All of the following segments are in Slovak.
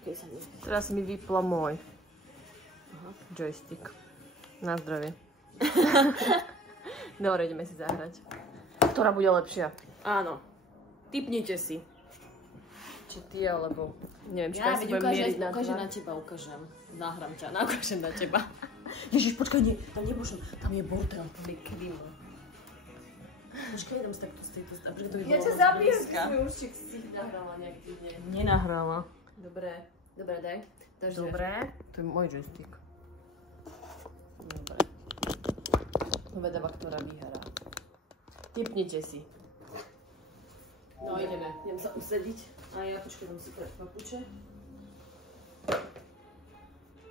Počkej sa mi. Teraz mi vypla môj joystick. Na zdravie. Dobre, ideme si zahrať. Ktorá bude lepšia? Áno. Tipnite si. Či ty, alebo... Neviem, či Ja si budem mieriť na ukážem tvár. na teba, ukážem. Nahrám ťa, ukážem na teba. Ježiš, počkaj, nie, tam nemôžem. Tam je bordel, tam je krimo. Počkaj, idem si takto z tejto strany. Ja ťa zabijem, že si určite si nahrala nejak divne. Nenahrala. Dobre, daj. Takže... Dobre. To je môj joystick. Dobre. Vedava, ktorá vyhrá. Tipnite si. No, ideme. Idem sa usediť. A ja počkaj, dám si papuče.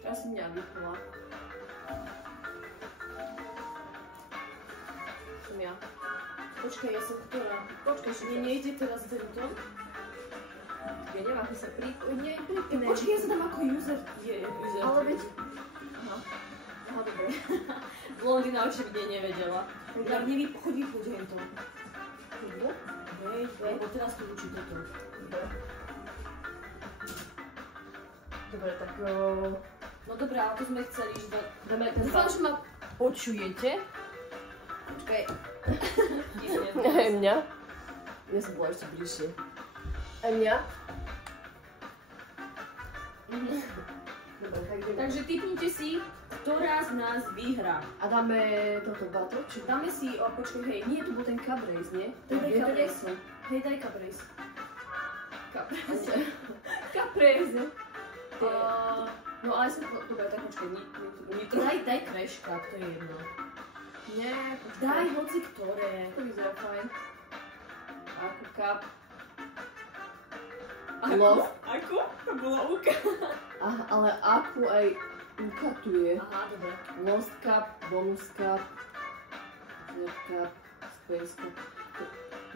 Ja som mňa vypla. Som ja. Počkaj, ja som ktorá? Počkaj, že nejde teraz tento. Ja neviem, ako sa pripne. Počkaj, ja sa tam ako user. User. Ale veď... Aha, dobre. Blondina už by nevedela. Ja choď hento. Hej, lebo teraz tu učí toto. Dobre, tak... No dobré, ale to sme chceli, že dáme ten dúfam, že ma počujete. Počkaj. Divne. Aj mňa? Ja som bola ešte bližšie. Aj mňa? Dobre, tak ideme. Takže tipnite si, ktorá z nás vyhrá. A dáme toto battle, či... Dáme si, počkaj, hej, nie, tu bol ten Cabrace, nie? Daj Cabrace. Hej, daj Cabrace. Cabrace. Caprese. No ale som... Dobre, tak počkaj, nitro. Daj Crash Cup, to je jedno. Nie, počkaj. Daj hoci ktoré. To vyzerá fajn. Ako cup. Love. Ako? To bola Uka. Aha, ale aku aj Uka tu je. Aha, dobre. Lost cup, bonus cup, Zed cup, space cup.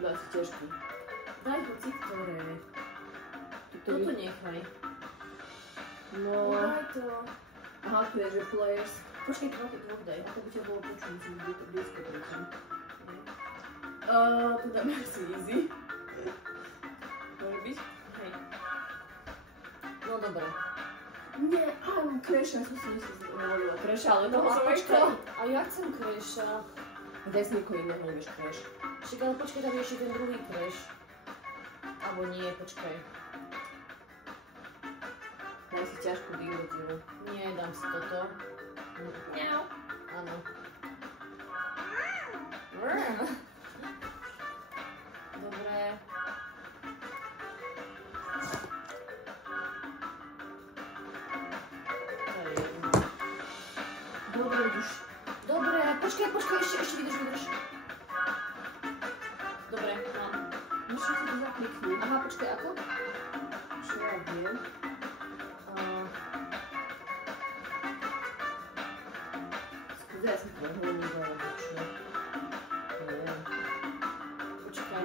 No asi ťažký. Daj hoci ktoré. Toto nechaj. No... Daj to. Aha, tu je, že players. Počkej, troch daj, ako by ťa bolo počuť, musím byť to blízko trochu. Tu dáme asi easy. Môže byť? Hej. No dobré. Nie, Crasha, ja som si nevolila Crasha, ale to No a už počkaj, a ja chcem Crasha. Daj si niekoho iného, nevieš Crash. Však ale počkaj, tam je ešte ten druhý Crash. Alebo nie, počkaj. Daj si ťažkú výhodu. Nie, dám si toto. Mňau. Áno. Dobre. Dobre, už. Dobre, počkaj, ešte vydrž. Dobre, mám. Musím si to zakliknúť. Aha, počkaj, ako? Čo ja viem? Skúsi, ja som to hľadný alebo čo. Neviem. Počkaj.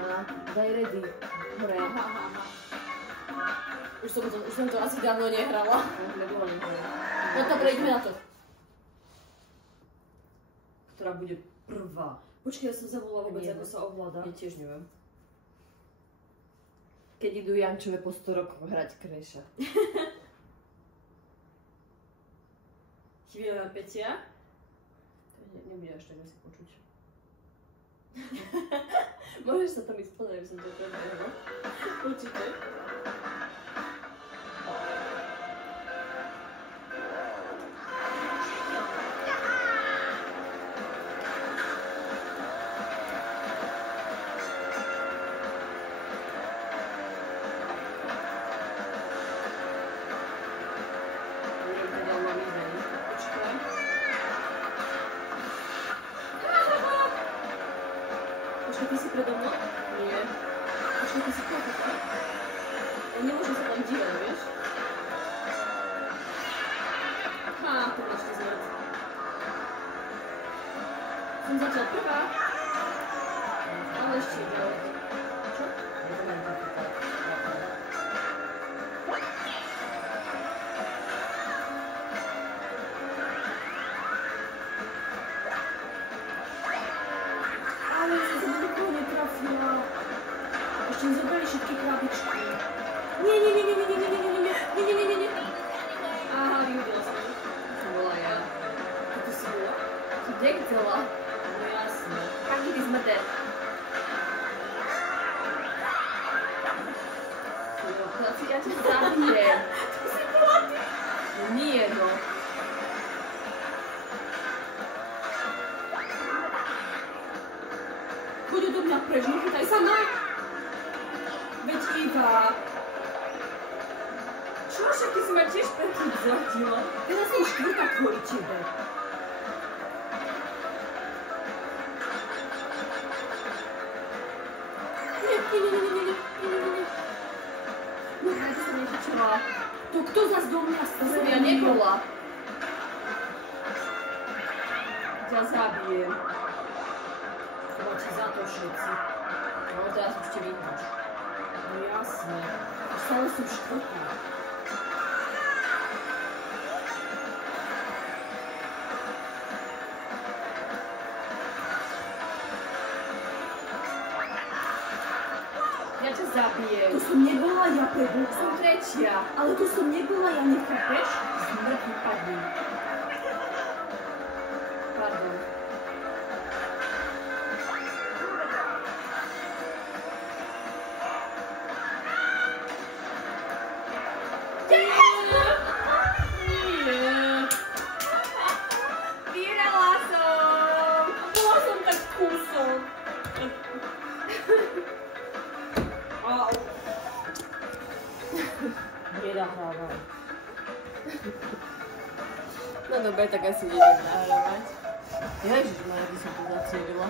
Daj ready. Hore. Aha. Už som to asi dávno nehrala. Nebolo nehore. No dobre, ideme na to. Ktorá bude prvá. Počkaj, ja som zavolala vôbec, Nie. ako sa ovláda. Ja tiež neviem. Keď idú Jančové po 100 rokov hrať Crasha. Chvíľa napätia. To nebude až tak asi počuť. Môžeš sa tam ísť spodať, aby som to prebrala. Určite. Počkaj, ty si predo mnou? Nie. Počkaj, ty si predo mnou? Ja nemôžem sa tam dívať, vieš? To máš ty zmerc. Som zatiaľ prvá. Ale ešte ide. Čo? Ale ja som nikoho netrafila. Ešte mi zobrali všetky krabičky. Nie. ja ťa zabijem. No nie, no. Choď odo mňa preč, nechytaj sa ma. Veď Iva. Čo, však ty si ma tiež predtým zradila. Teraz som štvrtá kvôli tebe. No, ja to som nechytila. To kto zas do mňa stvoril? Ja nebola. Ťa zabijem. Máte za to všetci. No, teraz už te vidíš. No jasne. Stále som štvrtá. Ja ťa zabijem. To som nebola ja pre Boha. Som tretia. Ale to som nebola ja, nechápeš? Zmrtný padni. Pardon. Vyhrala som. Bola som tak kúsom. Nenahrávam. No dobre, tak asi idem nahrávať. Ježišmaja, by som to zacielila.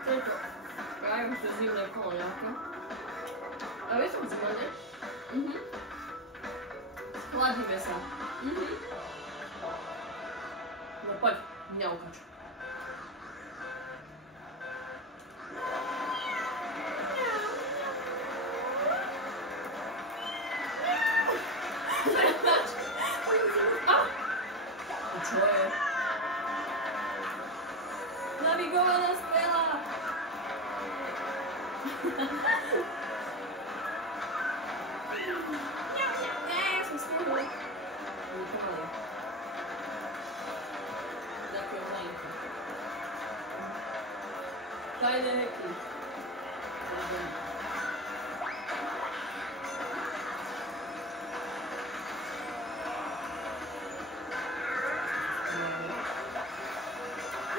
Čo je to? Ja viem, že zimné kolo nejaké. A vieš som zimné, ne? Chladíme sa. No poď, mňa ukáž. Čo je? Navigovaná strela! Nie, som stihla. Vypadalo. Ďakujem za info. Tajné heky.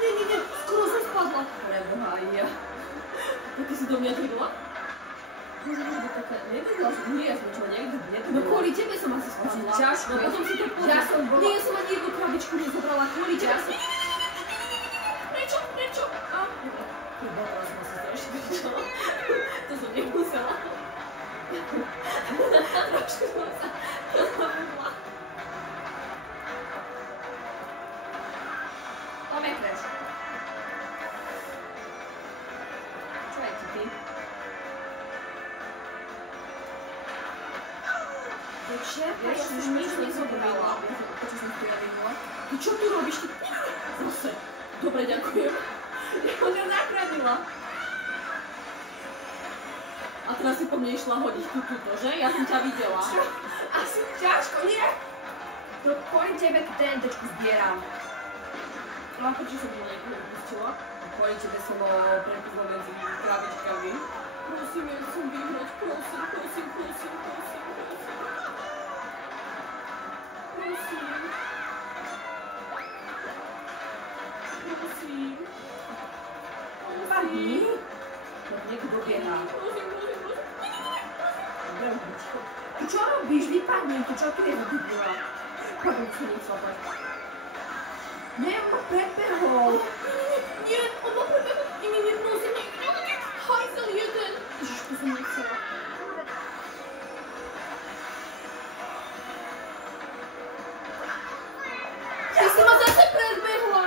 Nie, skoro som spadla. Preboha, ja. Tak ty si do mňa trigla? Môže byť také, nevidela som, nie, ja som čo, niekde, No kvôli tebe som asi spadla. Ťažko. No potom si to povedala. Ja som bola... Nie, som ani jednu krabičku nezobrala, kvôli tebe som... Prečo? Prebohala som asi strašne, čo? To som nemusela. Trošku som sa zabudla. Omekneš. Čo je ti ty? Čerpa, ja som už nič nezobrala. Prečo som tu ja vyhnula? Ty čo tu robíš? Zase. Dobre, ďakujem. Ja som ťa zachránila. A teraz si po mne išla hodiť túto, že? Ja som ťa videla. Čo? Asi ťažko, nie? To kvôli tebe TNTčku zbieram. No a prečo som to niekoho vypustila? Kvôli tebe som ho prepuzla medzi krabičkami. Prosím, ja chcem vyhrať. Prosím. Prosím. Padni. To niekto bieha. Prosím. Dobre, buďko. Ty čo robíš? Vypadni, ty čo tu je vypadla? Pardon, som nechcela. Nie, on ma prebehol. Nie, on ma prebehol. Nie, prosím, nie. Hajzel jeden. Ježiš, to som nechcela. Ty si ma zase predbehla.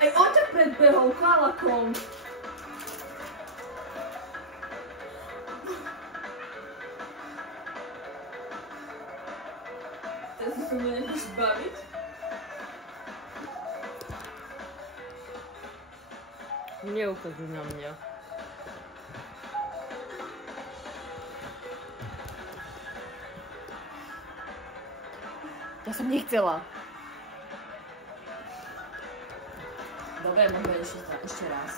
Aj on ťa predbehol kálakom. Teraz sa mňa nebudeš baviť. Neukazuj na mňa. Ja som nechcela. Dobre, môžeme ešte raz.